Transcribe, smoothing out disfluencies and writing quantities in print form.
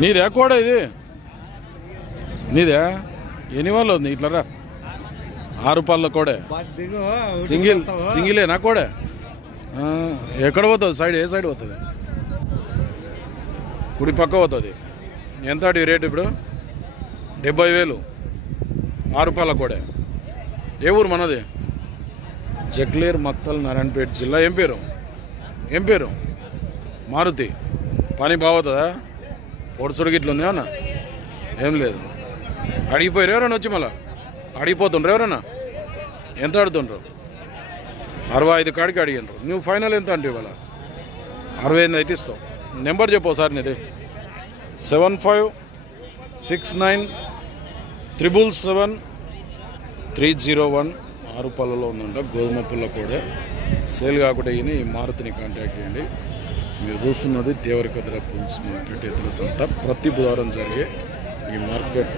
నీదే కోడే ఇది నీదే ఎన్ని వాళ్ళు ఉంది ఇట్లా రా 6 రూపాయల కోడే సింగిలేనా కోడే ఎక్కడ పోతుంది సైడ్ ఏ సైడ్ పోతుంది కుడి పక్క పోతుంది ఎంత అడి రేట్ ఇప్పుడు 70,000 6 రూపాయల కోడే ఏ ఊరు మనది జగ్లేర్ మక్తల్ నారాయణపేట జిల్లా ఏం పేరు మారుతి పని బాగుతుందా పొడుచుడికి ఇట్లా ఉందా అన్న ఏం లేదు అడిగిపోయారు ఎవరైనా వచ్చి మళ్ళీ అడిగిపోతుండ్రు ఎవరన్నా ఎంత అడుగుతుండ్రు 65 కాడికి అడిగినారు నువ్వు ఫైనల్ ఎంత అంటే ఇవాళ 65 అయితే ఇస్తావు నెంబర్ చెప్పు సార్ నీది 7569777301 6 రూపాయలలో ఉందంట గోధుమ పుల్ల కూడా సేల్ కాకుండా ఈ మారుతిని కాంటాక్ట్ చేయండి మీరు చూస్తున్నది దేవరకద్ర పుల్స్ మార్కెట్ ఎద్దుల సంత ప్రతి బుధవారం జరిగే ఈ మార్కెట్